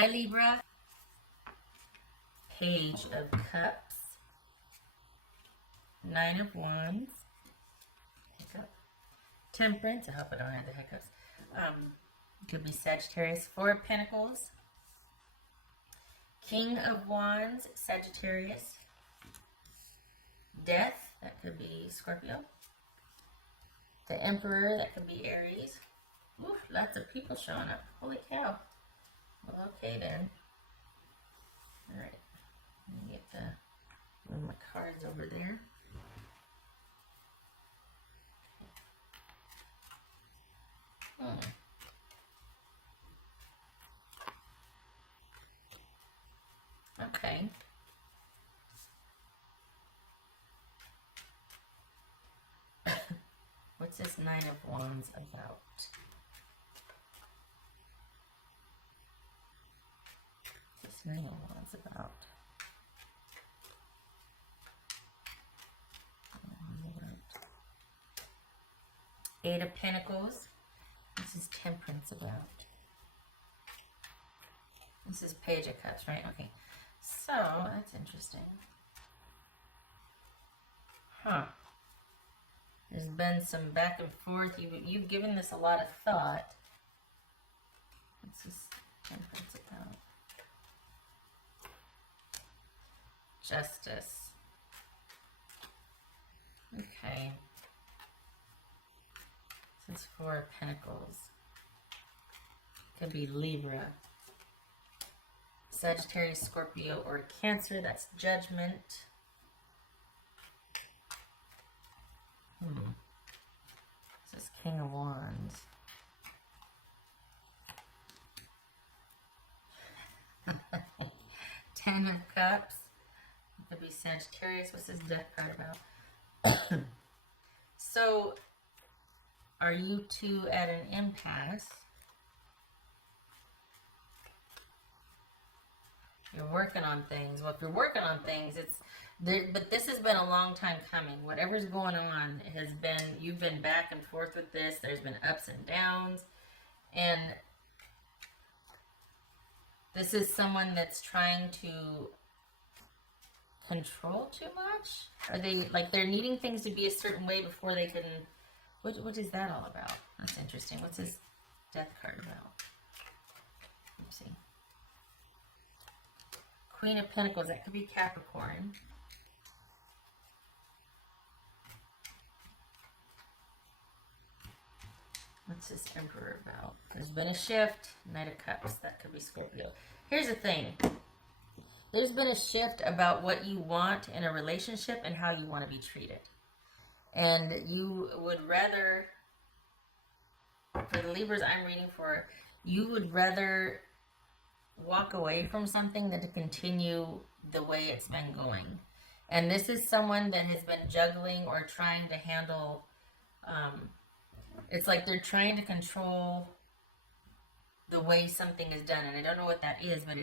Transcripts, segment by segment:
Hi Libra, Page of Cups, Nine of Wands, hiccup, Temperance, I hope I don't have the hiccups, could be Sagittarius, Four of Pentacles, King of Wands, Sagittarius, Death, that could be Scorpio, the Emperor, that could be Aries. Ooh, lots of people showing up, holy cow. Well, okay then. Alright, let me get move my cards over there. Okay. What's this Nine of Wands about? What's this Nine of Wands about? Eight of Pentacles. This is Temperance about. This is Page of Cups, right? Okay. So, that's interesting. Huh. There's been some back and forth. You've given this a lot of thought. What's this Temperance about? Justice. Okay. This is Four of Pentacles. Could be Libra, Sagittarius, Scorpio, or Cancer. That's Judgment. This is King of Wands. Ten of Cups. It could be Sagittarius. What's this Death card about? So, are you two at an impasse? You're working on things. Well, if you're working on things, it's there, but this has been a long time coming. Whatever's going on has been, you've been back and forth with this. There's been ups and downs. And this is someone that's trying to control too much. Are they, like, they're needing things to be a certain way before they can... What is that all about? That's interesting. What's this Death card about? Let's see. Queen of Pentacles. That could be Capricorn. What's this Emperor about? There's been a shift. Knight of Cups. That could be Scorpio. Here's the thing. There's been a shift about what you want in a relationship and how you want to be treated. And you would rather, for the Libras I'm reading for, you would rather walk away from something than to continue the way it's been going. And this is someone that has been juggling or trying to handle, it's like they're trying to control the way something is done. And I don't know what that is, but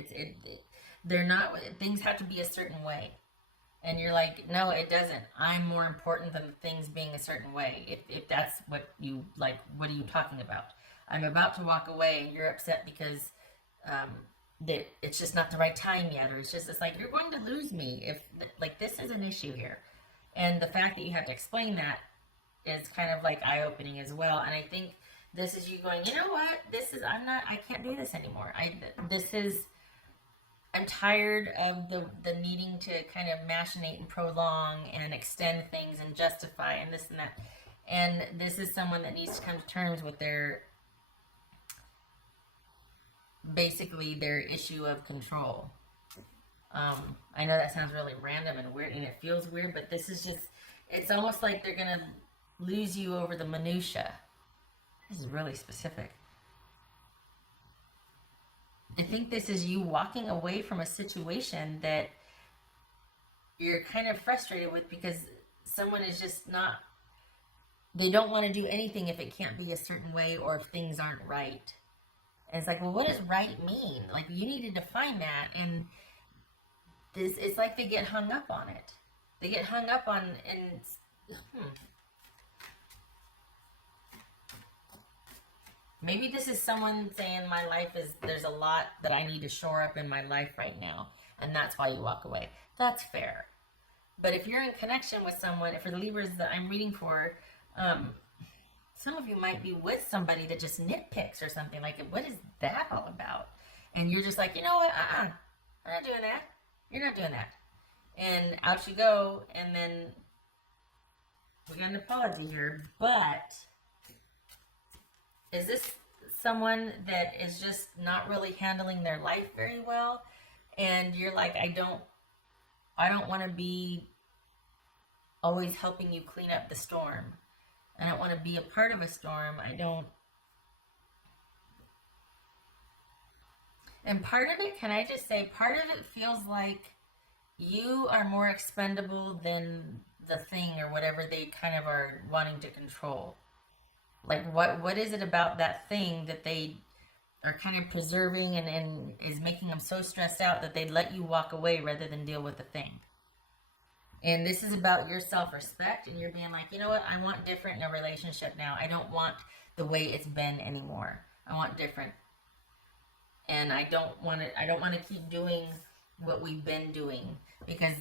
they're not, things have to be a certain way. And you're like, no, it doesn't. I'm more important than things being a certain way. If that's what you, like, what are you talking about? I'm about to walk away and you're upset because it's just not the right time yet. Or it's like, you're going to lose me if, like, this is an issue here. And the fact that you have to explain that is kind of, like, eye-opening as well. And I think this is you going, you know what? I can't do this anymore. I'm tired of the needing to kind of machinate and prolong and extend things and justify and this and that. And this is someone that needs to come to terms with basically their issue of control. I know that sounds really random and weird, and it feels weird, but this is just, it's almost like they're going to lose you over the minutia. This is really specific. I think this is you walking away from a situation that you're kind of frustrated with because someone is just not, they don't want to do anything if it can't be a certain way or if things aren't right. And it's like, well, what does right mean? Like, you need to define that. And it's like they get hung up on it. They get hung up on, and Maybe this is someone saying my life is, there's a lot that I need to shore up in my life right now. And that's why you walk away. That's fair. But if you're in connection with someone, for the Libras that I'm reading for, some of you might be with somebody that just nitpicks or something. Like, what is that all about? And you're just like, you know what? I'm not doing that. You're not doing that. And out you go. And then we got an apology here. But is this someone that is just not really handling their life very well? And you're like, I don't want to be always helping you clean up the storm. I don't want to be a part of a storm. And part of it, can I just say, part of it feels like you are more expendable than the thing or whatever they kind of are wanting to control. Like, what is it about that thing that they are kind of preserving and is making them so stressed out that they'd let you walk away rather than deal with the thing? And this is about your self-respect, and you're being like, you know what, I want different in a relationship now. I don't want the way it's been anymore. I want different. And I don't want to keep doing what we've been doing, because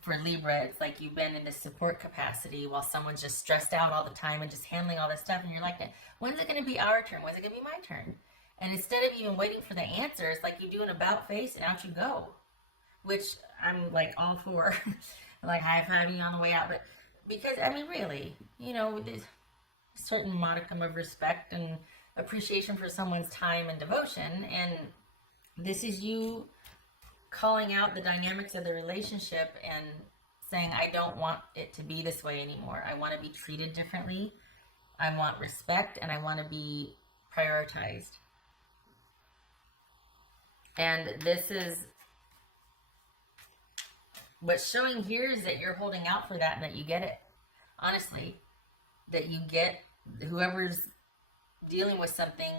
for Libra, it's like you've been in this support capacity while someone's just stressed out all the time and just handling all this stuff, and you're like, when's it going to be our turn? When's it going to be my turn? And instead of even waiting for the answer, it's like you do an about face and out you go, which I'm like all for. Like high-fiving on the way out, but because, I mean, really, you know, there's a certain modicum of respect and appreciation for someone's time and devotion, and this is you calling out the dynamics of the relationship and saying, I don't want it to be this way anymore. I want to be treated differently. I want respect, and I want to be prioritized. And this is what's showing here is that you're holding out for that and that you get it. Honestly, that you get whoever's dealing with something.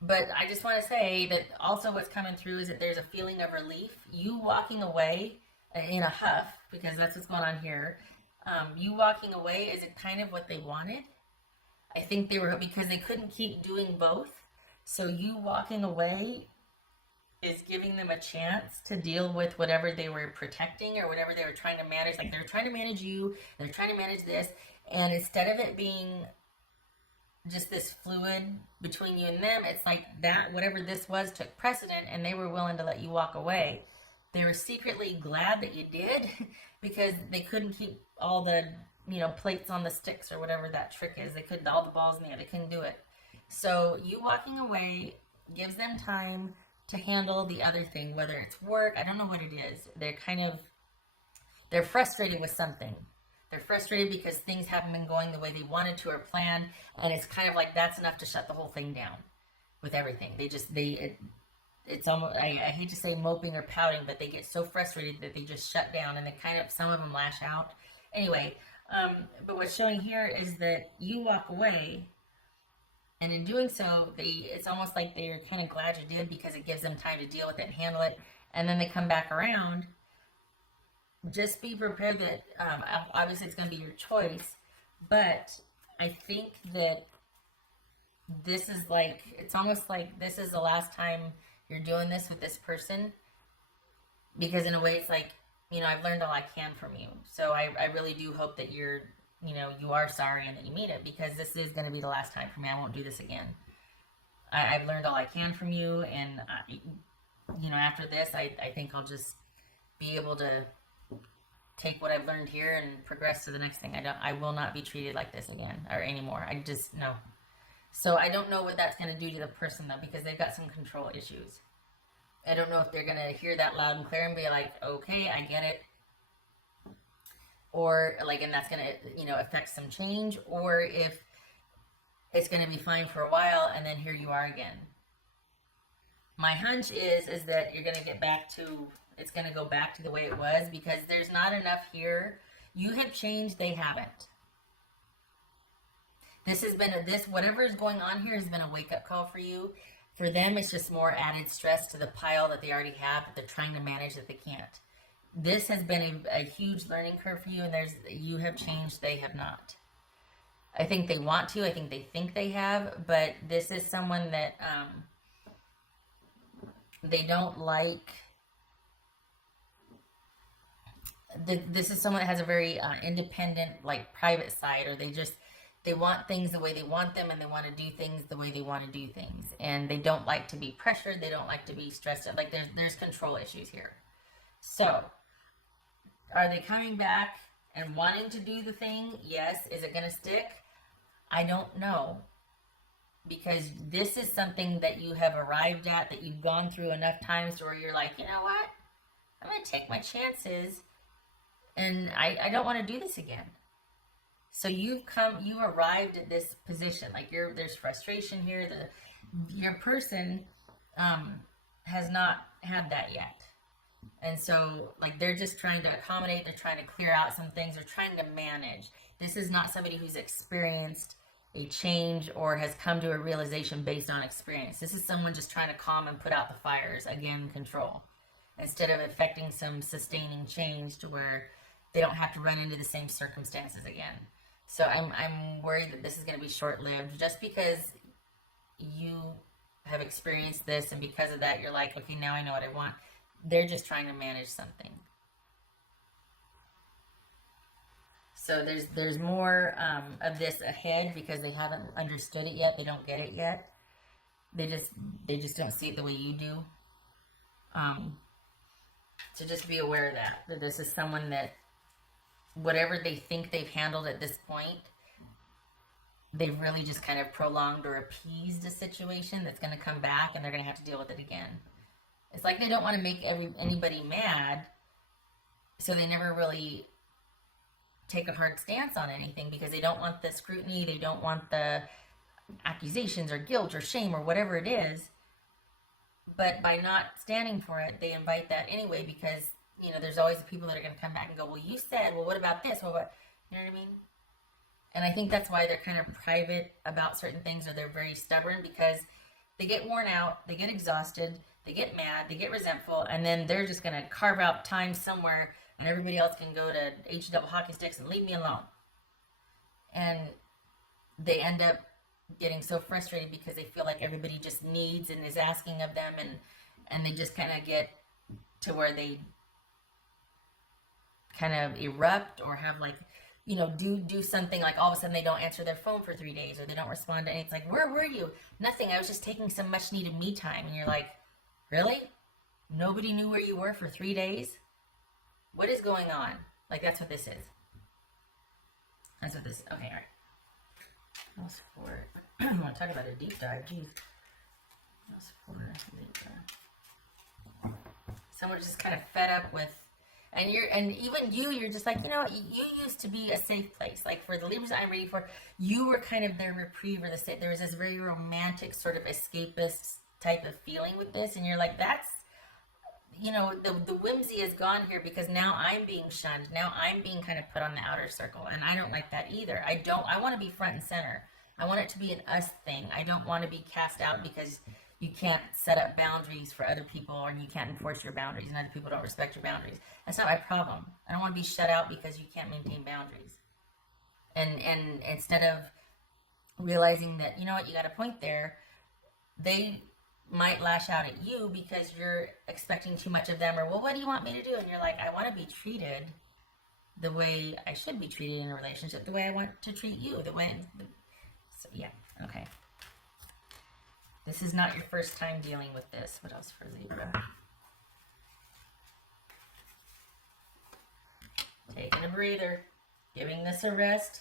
But I just want to say that also what's coming through is that there's a feeling of relief. You walking away in a huff, because that's what's going on here. You walking away is it kind of what they wanted. I think they were, because they couldn't keep doing both. So you walking away is giving them a chance to deal with whatever they were protecting or whatever they were trying to manage. Like, they're trying to manage you, they're trying to manage this, and instead of it being just this fluid between you and them, it's like that, whatever this was, took precedent, and they were willing to let you walk away. They were secretly glad that you did, because they couldn't keep all the, you know, plates on the sticks or whatever that trick is. They couldn't, all the balls in the air, they couldn't do it. So you walking away gives them time to handle the other thing, whether it's work, I don't know what it is. They're frustrated with something. They're frustrated because things haven't been going the way they wanted to or planned, and it's kind of like that's enough to shut the whole thing down with everything. It's almost, I hate to say moping or pouting, but they get so frustrated that they just shut down, and they kind of, some of them lash out. Anyway, but what's showing here is that you walk away, and in doing so, it's almost like they're kind of glad you did, because it gives them time to deal with it and handle it. And then they come back around. Just be prepared that, obviously it's going to be your choice, but I think that this is like, it's almost like this is the last time you're doing this with this person, because in a way it's like, you know, I've learned all I can from you. So I really do hope that you are sorry and that you mean it, because this is going to be the last time for me. I won't do this again. I've learned all I can from you, and after this, I think I'll just be able to take what I've learned here and progress to the next thing. I will not be treated like this again or anymore. I just, no. So I don't know what that's going to do to the person, though, because they've got some control issues. I don't know if they're going to hear that loud and clear and be like, okay, I get it. Or like, and that's going to, affect some change, or if it's going to be fine for a while and then here you are again. My hunch is that you're going to get back to, it's going to go back to the way it was, because there's not enough here. You have changed, they haven't. This has been whatever is going on here has been a wake-up call for you. For them, it's just more added stress to the pile that they already have, that they're trying to manage that they can't. This has been a huge learning curve for you, and you have changed, they have not. I think they want to. I think they think they have. But this is someone that they don't like. This is someone that has a very independent, like private side, or they want things the way they want them, and they want to do things the way they want to do things, and they don't like to be pressured. They don't like to be stressed out. Like there's control issues here. So, are they coming back and wanting to do the thing? Yes. Is it going to stick? I don't know, because this is something that you have arrived at, that you've gone through enough times where you're like, you know what? I'm going to take my chances, and I don't want to do this again. So you arrived at this position. Like there's frustration here. Your person has not had that yet. And so, like, they're just trying to accommodate. They're trying to clear out some things. They're trying to manage. This is not somebody who's experienced a change or has come to a realization based on experience. This is someone just trying to calm and put out the fires. Again, control. Instead of affecting some sustaining change to where they don't have to run into the same circumstances again. So I'm worried that this is going to be short-lived, just because you have experienced this, and because of that, you're like, okay, now I know what I want. They're just trying to manage something. So there's more of this ahead, because they haven't understood it yet. They don't get it yet. They just don't see it the way you do. So just be aware of that this is someone that, whatever they think they've handled at this point, they've really just kind of prolonged or appeased a situation that's going to come back, and they're going to have to deal with it again. It's like they don't want to make anybody mad, so they never really take a hard stance on anything, because they don't want the scrutiny, they don't want the accusations or guilt or shame or whatever it is. But by not standing for it, they invite that anyway, because, you know, there's always people that are going to come back and go, well, you said, well, what about this? Well, what, you know what I mean? And I think that's why they're kind of private about certain things, or they're very stubborn, because they get worn out, they get exhausted, they get mad, they get resentful, and then they're just going to carve out time somewhere, and everybody else can go to H-double hockey sticks and leave me alone. And they end up getting so frustrated because they feel like everybody just needs and is asking of them, and they just kind of get to where they kind of erupt, or have, like, you know, do something, like all of a sudden they don't answer their phone for 3 days, or they don't respond to anything. It's like, where were you? Nothing. I was just taking some much needed me time. And you're like, really? Nobody knew where you were for 3 days? What is going on? Like, that's what this is. That's what this is. Okay, all right. What else for? I'm going to talk about a deep dive. Jeez. What else for Libra? Someone's just kind of fed up with, and even you're just like, you know what, you used to be a safe place. Like, for the Libras I'm reading for, you were kind of their reprieve, or there was this very romantic sort of escapist type of feeling with this, and you're like, that's, you know, the whimsy is gone here, because now I'm being shunned. Now I'm being kind of put on the outer circle, and I don't like that either. I want to be front and center. I want it to be an us thing. I don't want to be cast out because you can't set up boundaries for other people, or you can't enforce your boundaries, and other people don't respect your boundaries. That's not my problem. I don't want to be shut out because you can't maintain boundaries. And instead of realizing that, you know what, you got a point there, they might lash out at you because you're expecting too much of them, or, well, what do you want me to do? And you're like, I want to be treated the way I should be treated in a relationship, the way I want to treat you, so yeah, okay. This is not your first time dealing with this. What else for Libra? Taking a breather, giving this a rest,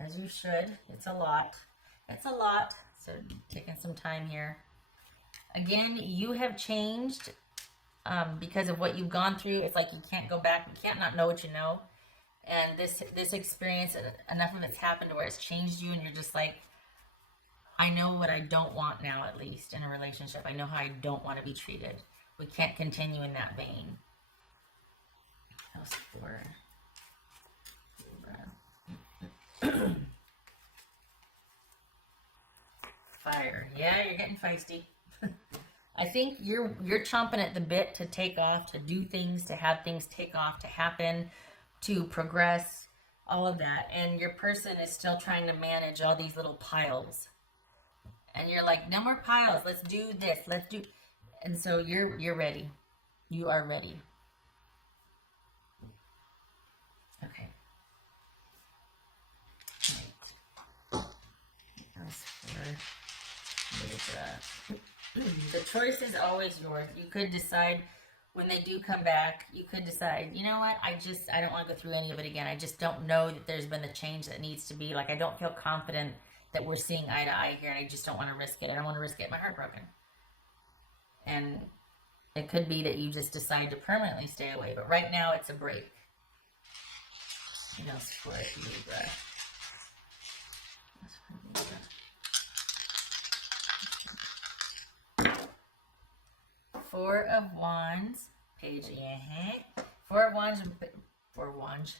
as you should. It's a lot. It's a lot. So taking some time here. Again, you have changed because of what you've gone through. It's like you can't go back. You can't not know what you know. And this experience, enough of it's happened to where it's changed you, and you're just like, I know what I don't want now, at least in a relationship. I know how I don't want to be treated. We can't continue in that vein. Else for fire. Yeah, you're getting feisty. I think you're chomping at the bit to take off, to do things, to have things take off, to happen, to progress, all of that. And your person is still trying to manage all these little piles. And you're like, no more piles. Let's do this. Let's do. And so you're ready. You are ready. Okay. Right. As for Libra, the choice is always yours. You could decide when they do come back. You could decide, you know what? I don't want to go through any of it again. I just don't know that there's been the change that needs to be. Like, I don't feel confident that we're seeing eye to eye here, and I just don't want to risk it. I don't want to risk getting my heart broken. And it could be that you just decide to permanently stay away, but right now it's a break. What else for Libra? Four of Wands, page, Four of Wands,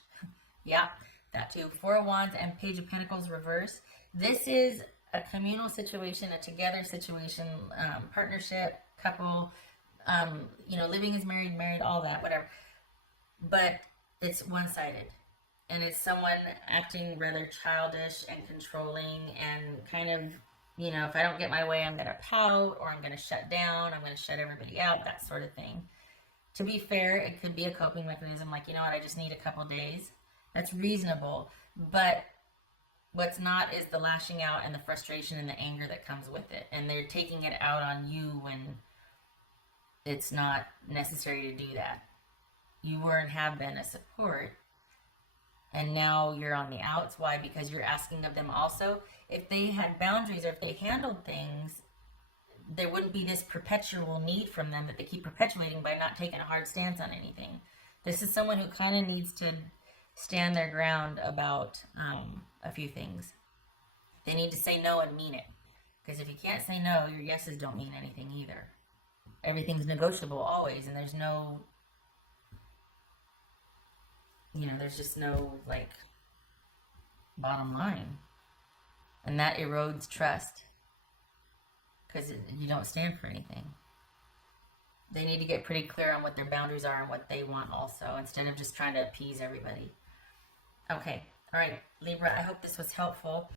yeah, that too. Four of Wands and Page of Pentacles reverse. This is a communal situation, a together situation, partnership, couple, living as married, all that, whatever. But it's one-sided. And it's someone acting rather childish and controlling and kind of, if I don't get my way, I'm going to pout, or I'm going to shut down, I'm going to shut everybody out, that sort of thing. To be fair, it could be a coping mechanism, like, I just need a couple days. That's reasonable. But what's not is the lashing out and the frustration and the anger that comes with it. And they're taking it out on you when it's not necessary to do that. You were and have been a support. And now you're on the outs. Why? Because you're asking of them also. If they had boundaries, or if they handled things, there wouldn't be this perpetual need from them that they keep perpetuating by not taking a hard stance on anything. This is someone who kind of needs to stand their ground about a few things. They need to say no and mean it. Because if you can't say no, your yeses don't mean anything either. Everything's negotiable always, and there's no... there's just no, bottom line. And that erodes trust. Because you don't stand for anything. They need to get pretty clear on what their boundaries are and what they want also, instead of just trying to appease everybody. Okay. All right, Libra, I hope this was helpful.